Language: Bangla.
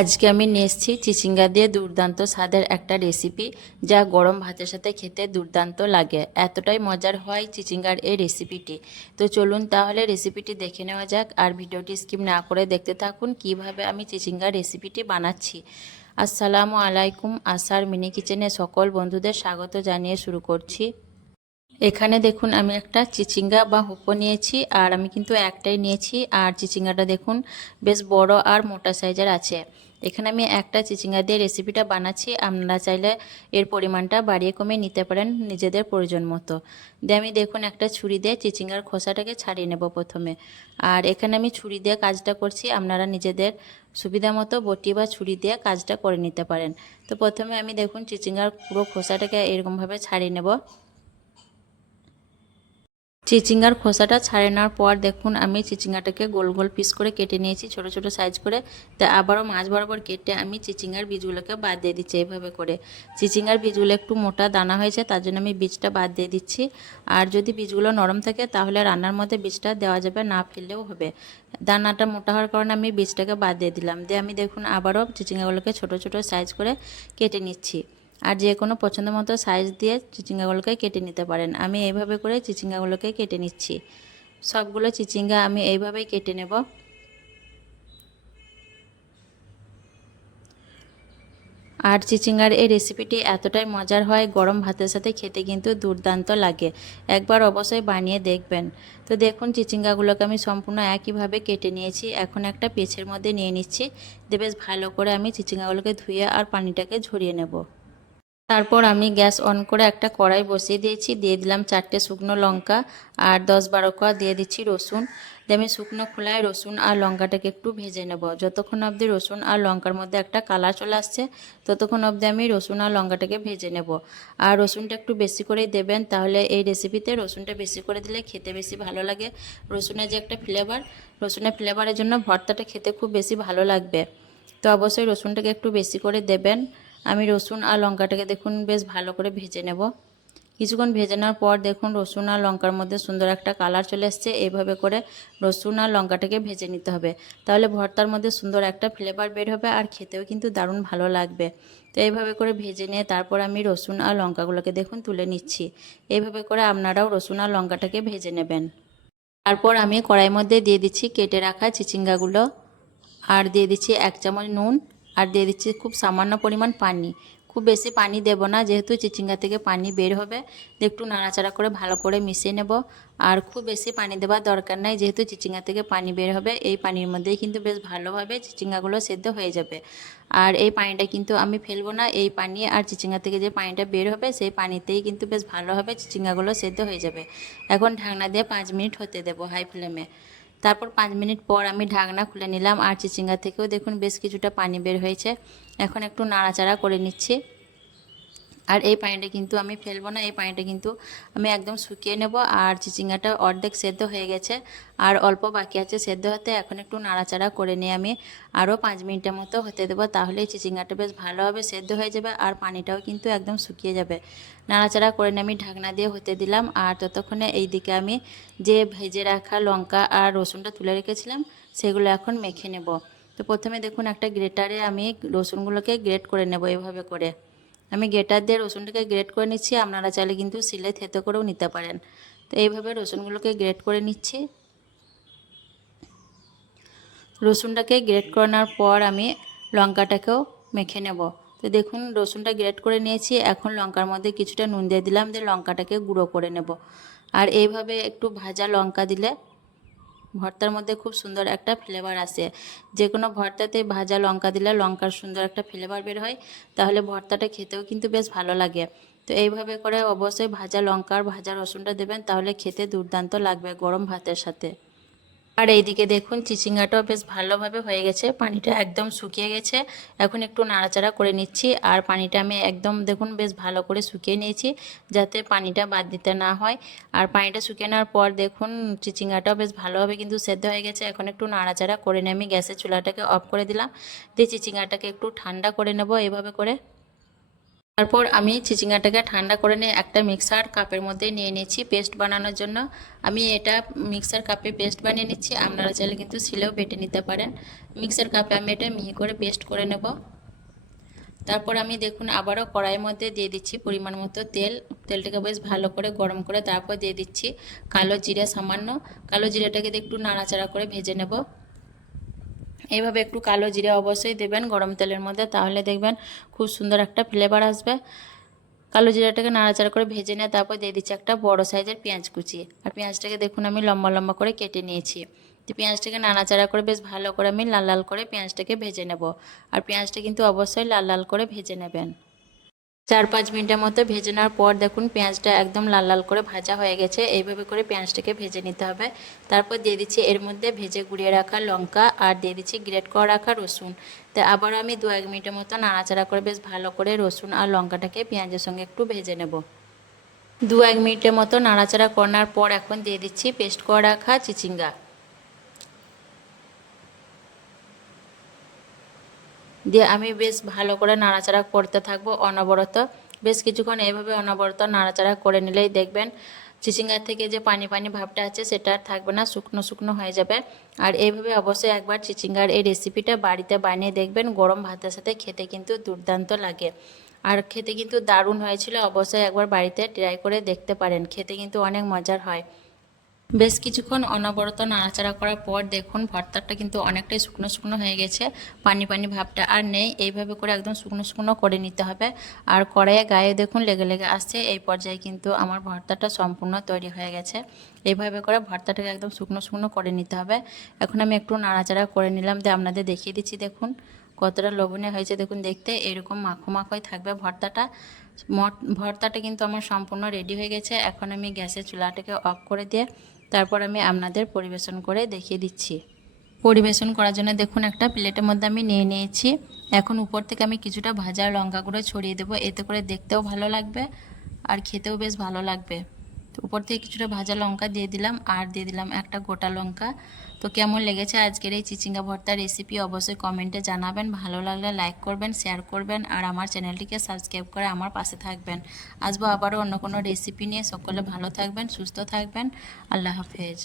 আজকে আমি নিয়ে এসেছি চিচিঙ্গা দিয়ে দুর্দান্ত স্বাদের একটা রেসিপি, যা গরম ভাতের সাথে খেতে দুর্দান্ত লাগে। এতটাই মজার হয় চিচিঙ্গার এই রেসিপিটি। তো চলুন তাহলে রেসিপিটি দেখে নেওয়া যাক, আর ভিডিওটি স্কিপ না করে দেখতে থাকুন কিভাবে আমি চিচিঙ্গার রেসিপিটি বানাচ্ছি। আসসালামু আলাইকুম, আশার মিনি কিচেনে সকল বন্ধুদের স্বাগত জানিয়ে শুরু করছি। এখানে দেখুন আমি একটা চিচিঙ্গা বা হুপো নিয়েছি, আর আমি কিন্তু একটাই নিয়েছি। আর চিচিঙ্গাটা দেখুন বেশ বড় আর মোটা সাইজের আছে। এখানে আমি একটা চিচিঙ্গা দিয়ে রেসিপিটা বানাচ্ছি, আপনারা চাইলে এর পরিমাণটা বাড়িয়ে কমিয়ে নিতে পারেন নিজেদের প্রয়োজন মতো। দিয়ে আমি দেখুন একটা ছুরি দিয়ে চিচিঙ্গার খোসাটাকে ছাড়িয়ে নেব প্রথমে। আর এখানে আমি ছুরি দিয়ে কাজটা করছি, আপনারা নিজেদের সুবিধা মতো বটি বা ছুরি দিয়ে কাজটা করে নিতে পারেন। তো প্রথমে আমি দেখুন চিচিঙ্গার পুরো খোসাটাকে এরকমভাবে ছাড়িয়ে নেব। চিচিঙ্গার খোসাটা ছাড়িয়ে নেওয়ার পর দেখুন আমি চিচিঙ্গাটাকে গোল গোল পিস করে কেটে নিয়েছি, ছোট ছোট সাইজ করে। তা আবারও মাছ বরাবর কেটে আমি চিচিঙ্গার বীজগুলোকে বাদ দিয়ে দিচ্ছি এইভাবে করে। চিচিঙ্গার বীজগুলো একটু মোটা দানা হয়েছে, তার জন্য আমি বীজটা বাদ দিয়ে দিচ্ছি। আর যদি বীজগুলো নরম থাকে তাহলে রান্নার মধ্যে বীজটা দেওয়া যাবে, না ফেললেও হবে। দানাটা মোটা হওয়ার কারণে আমি বীজটাকে বাদ দিয়ে দিলাম। দিয়ে আমি দেখুন আবারও চিচিঙ্গাগুলোকে ছোট ছোট সাইজ করে কেটে নিচ্ছি। আর যে কোনো পছন্দ মতো সাইজ দিয়ে চিচিঙ্গাগুলোকে কেটে নিতে পারেন। আমি এইভাবে করে চিচিঙ্গাগুলোকে কেটে নিচ্ছি। সবগুলো চিচিঙ্গা আমি এইভাবেই কেটে নেব। আর চিচিঙ্গার এই রেসিপিটি এতটাই মজার হয়, গরম ভাতের সাথে খেতে কিন্তু দুর্দান্ত লাগে। একবার অবশ্যই বানিয়ে দেখবেন। তো দেখুন চিচিঙ্গাগুলোকে আমি সম্পূর্ণ একইভাবে কেটে নিয়েছি। এখন একটা পেঁচের মধ্যে নিয়ে নিচ্ছি। দিয়ে বেশ ভালো করে আমি চিচিঙ্গাগুলোকে ধুয়ে আর পানিটাকে ঝরিয়ে নেব। তারপর আমি গ্যাস অন করে একটা কড়াই বসিয়ে দিয়েছি, দিয়ে দিলাম 4টে শুকনো লঙ্কা আর 10-12 কোয়া দিয়ে দিচ্ছি রসুন। দিয়ে আমি শুকনো খোলায় রসুন আর লঙ্কাটাকে একটু ভেজে নেব। যতক্ষণ অবধি রসুন আর লঙ্কার মধ্যে একটা কালার চলে আসছে ততক্ষণ অবধি আমি রসুন আর লঙ্কাটাকে ভেজে নেব। আর রসুনটা একটু বেশি করেই দেবেন, তাহলে এই রেসিপিতে রসুনটা বেশি করে দিলে খেতে বেশি ভালো লাগে। রসুনের যে একটা ফ্লেভার, রসুনের ফ্লেভারের জন্য ভর্তাটা খেতে খুব বেশি ভালো লাগবে। তো অবশ্যই রসুনটাকে একটু বেশি করে দেবেন। আমি রসুন আর লঙ্কাটাকে দেখুন বেশ ভালো করে ভেজে নেব। কিছুক্ষণ ভেজে নেওয়ার পর দেখুন রসুন আর লঙ্কার মধ্যে সুন্দর একটা কালার চলে এসছে। এইভাবে করে রসুন আর লঙ্কাটাকে ভেজে নিতে হবে, তাহলে ভর্তার মধ্যে সুন্দর একটা ফ্লেভার বের হবে আর খেতেও কিন্তু দারুণ ভালো লাগবে। তো এইভাবে করে ভেজে নিয়ে তারপর আমি রসুন আর লঙ্কাগুলোকে দেখুন তুলে নিচ্ছি। এইভাবে করে আপনারাও রসুন আর লঙ্কাটাকে ভেজে নেবেন। তারপর আমি কড়াইয়ের মধ্যে দিয়ে দিচ্ছি কেটে রাখা চিচিঙ্গাগুলো, আর দিয়ে দিচ্ছি 1 চামচ নুন, আর দিয়ে দিচ্ছি খুব সামান্য পরিমাণ পানি। খুব বেশি পানি দেব না, যেহেতু চিচিঙ্গা থেকে পানি বের হবে। একটু নাড়াচাড়া করে ভালো করে মিশিয়ে নেব। আর খুব বেশি পানি দেওয়ার দরকার নাই, যেহেতু চিচিঙ্গা থেকে পানি বের হবে এই পানির মধ্যেই কিন্তু বেশ ভালোভাবে চিচিঙ্গাগুলো সেদ্ধ হয়ে যাবে। আর এই পানিটা কিন্তু আমি ফেলবো না, এই পানি আর চিচিঙ্গা থেকে যে পানিটা বের হবে সেই পানিতেই কিন্তু বেশ ভালোভাবে চিচিঙ্গাগুলো সেদ্ধ হয়ে যাবে। এখন ঢাকনা দিয়ে 5 মিনিট হতে দেবো হাই ফ্লেমে। তারপর 5 মিনিট পর আমি ঢাকনা খুলে নিলাম, আর চিচিঙ্গা থেকেও দেখুন বেশ কিছুটা পানি বের হয়েছে। এখন একটু নাড়াচাড়া করে নিচ্ছি। আর এই পানিটা কিন্তু আমি ফেলবো না, এই পানিটা কিন্তু আমি একদম শুকিয়ে নেব। আর চিচিঙ্গাটা অর্ধেক সেদ্ধ হয়ে গেছে, আর অল্প বাকি আছে সেদ্ধ হতে। এখন একটু নাড়াচাড়া করে নিয়ে আমি আরও 5 মিনিটের মতো হতে দেবো, তাহলে চিচিঙ্গাটা বেশ ভালোভাবে সেদ্ধ হয়ে যাবে আর পানিটাও কিন্তু একদম শুকিয়ে যাবে। নাড়াচাড়া করে নিয়ে আমি ঢাকনা দিয়ে হতে দিলাম। আর ততক্ষণে এইদিকে আমি যে ভেজে রাখা লঙ্কা আর রসুনটা তুলে রেখেছিলাম সেগুলো এখন মেখে নেব। তো প্রথমে দেখুন একটা গ্রেটারে আমি রসুনগুলোকে গ্রেট করে নেব। এভাবে করে আমি গ্রেটার দিয়ে রসুনটাকে গ্রেট করে নিচ্ছি, আপনারা চাইলে কিন্তু শিলে থেতো করেও নিতে পারেন। তো এইভাবে রসুনগুলোকে গ্রেট করে নিচ্ছি। রসুনটাকে গ্রেট করে নেওয়ার পর আমি লঙ্কাটাকেও মেখে নেব। তো দেখুন রসুনটা গ্রেট করে নিয়েছি, এখন লঙ্কার মধ্যে কিছুটা নুন দিয়ে দিলাম, দিয়ে লঙ্কাটাকে গুঁড়ো করে নেব। আর এইভাবে একটু ভাজা লঙ্কা দিলে ভর্তার মধ্যে খুব সুন্দর একটা ফ্লেভার আসে। যে কোনো ভর্তাতে ভাজা লঙ্কা দিলে লঙ্কার সুন্দর একটা ফ্লেভার বের হয়, তাহলে ভর্তাটা খেতেও কিন্তু বেশ ভালো লাগে। তো এইভাবে করে অবশ্যই ভাজা লঙ্কা আর ভাজা রসুনটা দেবেন, তাহলে খেতে দুর্দান্ত লাগবে গরম ভাতের সাথে। আর এইদিকে দেখুন চিচিঙ্গাটাও বেশ ভালোভাবে হয়ে গেছে, পানিটা একদম শুকিয়ে গেছে। এখন একটু নাড়াচাড়া করে নিচ্ছি, আর পানিটা আমি একদম দেখুন বেশ ভালো করে শুকিয়ে নিয়েছি, যাতে পানিটা বাদ দিতে না হয়। আর পানিটা শুকিয়ে নেওয়ার পর দেখুন চিচিঙ্গাটাও বেশ ভালোভাবে কিন্তু সেদ্ধ হয়ে গেছে। এখন একটু নাড়াচাড়া করে নিয়ে আমি গ্যাসের চুলাটাকে অফ করে দিলাম, দিয়ে চিচিঙ্গাটাকে একটু ঠান্ডা করে নেব এভাবে করে। তারপর আমি চিচিঙ্গাটাকে ঠান্ডা করে নিয়ে একটা মিক্সার কাপের মধ্যে নিয়ে নিয়েছি পেস্ট বানানোর জন্য। আমি এটা মিক্সার কাপে পেস্ট বানিয়ে নিচ্ছি, আপনারা চাইলে কিন্তু শিলেও বেটে নিতে পারেন। মিক্সার কাপে আমি এটা মিহি করে পেস্ট করে নেব। তারপর আমি দেখুন আবারও কড়াইয়ের মধ্যে দিয়ে দিচ্ছি পরিমাণ মতো তেল। তেলটাকে বেশ ভালো করে গরম করে তারপর দিয়ে দিচ্ছি কালো জিরে সামান্য। কালো জিরেটাকে একটু নাড়াচাড়া করে ভেজে নেব। এইভাবে একটু কালো জিরে অবশ্যই দেবেন গরম তেলের মধ্যে, তাহলে দেখবেন খুব সুন্দর একটা ফ্লেভার আসবে। কালো জিরাটাকে নাড়াচাড়া করে ভেজে নিয়ে তারপর দিয়ে দিচ্ছি একটা বড় সাইজের পেঁয়াজ কুচি। আর পেঁয়াজটাকে দেখুন আমি লম্বা লম্বা করে কেটে নিয়েছি। তো পেঁয়াজটাকে নাড়াচাড়া করে বেশ ভালো করে আমি লাল লাল করে পেঁয়াজটাকে ভেজে নেব। আর পেঁয়াজটা কিন্তু অবশ্যই লাল লাল করে ভেজে নেবেন। 4-5 মিনিটের মতো ভেজে নেওয়ার পর দেখুন পেঁয়াজটা একদম লাল লাল করে ভাজা হয়ে গেছে। এইভাবে করে পেঁয়াজটাকে ভেজে নিতে হবে। তারপর দিয়ে দিচ্ছি এর মধ্যে ভেজে গুঁড়িয়ে রাখা লঙ্কা আর দিয়ে দিচ্ছি গ্রেট করে রাখা রসুন। তো আবার আমি 2-1 মিনিটের মতো নাড়াচাড়া করে বেশ ভালো করে রসুন আর লঙ্কাটাকে পেঁয়াজের সঙ্গে একটু ভেজে নেব। 2-1 মিনিটের মতো নাড়াচাড়া করার পর এখন দিয়ে দিচ্ছি পেস্ট করে রাখা চিচিঙ্গা। দিয়ে আমি বেশ ভালো করে নাড়াচাড়া করতে থাকবো অনবরত। বেশ কিছুক্ষণ এইভাবে অনবরত নাড়াচাড়া করে নিলেই দেখবেন চিচিঙ্গার থেকে যে পানি পানি ভাবটা আছে সেটা আর থাকবে না, শুকনো শুকনো হয়ে যাবে। আর এইভাবে অবশ্যই একবার চিচিঙ্গার এই রেসিপিটা বাড়িতে বানিয়ে দেখবেন, গরম ভাতের সাথে খেতে কিন্তু দুর্দান্ত লাগে। আর খেতে কিন্তু দারুণ হয়েছিল, অবশ্যই একবার বাড়িতে ট্রাই করে দেখতে পারেন, খেতে কিন্তু অনেক মজার হয়। বেশ কিছুক্ষণ অনবরত নাড়াচাড়া করার পর দেখুন ভর্তাটা কিন্তু অনেকটাই শুকনো শুকনো হয়ে গেছে, পানি পানি ভাবটা আর নেই। এইভাবে করে একদম শুকনো শুকনো করে নিতে হবে। আর কড়াইয়ে গায়ে দেখুন লেগে লেগে আসছে, এই পর্যায়ে কিন্তু আমার ভর্তাটা সম্পূর্ণ তৈরি হয়ে গেছে। এইভাবে করে ভর্তাটাকে একদম শুকনো শুকনো করে নিতে হবে। এখন আমি একটু নাড়াচাড়া করে নিলাম, দিয়ে আপনাদের দেখিয়ে দিচ্ছি দেখুন কতটা লোভনীয় হয়েছে। দেখুন দেখতে এরকম মাখো মাখোই থাকবে ভর্তাটা। ভর্তাটা কিন্তু আমার সম্পূর্ণ রেডি হয়ে গেছে। এখন আমি গ্যাসের চুলাটাকে অফ করে দিয়ে তারপর আমি আপনাদের পরিবেশন করে দেখিয়ে দিচ্ছি। পরিবেশন করার জন্য দেখুন একটা প্লেটের মধ্যে আমি নিয়ে নিয়েছি। এখন উপর থেকে আমি কিছুটা ভাজা লঙ্কা গুঁড়ো ছড়িয়ে দেবো, এতে করে দেখতেও ভালো লাগবে আর খেতেও বেশ ভালো লাগবে। তো উপর থেকে কিছুটা ভাজা লঙ্কা দিয়ে দিলাম আর দিয়ে দিলাম একটা গোটা লঙ্কা। তো কেমন লেগেছে আজকের এই চিচিঙ্গা ভর্তা রেসিপি অবশ্যই কমেন্টে জানাবেন। ভালো লাগলে লাইক করবেন, শেয়ার করবেন আর আমার চ্যানেলটিকে সাবস্ক্রাইব করে আমার পাশে থাকবেন। আসবো আবারও অন্য কোনো রেসিপি নিয়ে। সকলে ভালো থাকবেন, সুস্থ থাকবেন। আল্লাহ হাফেজ।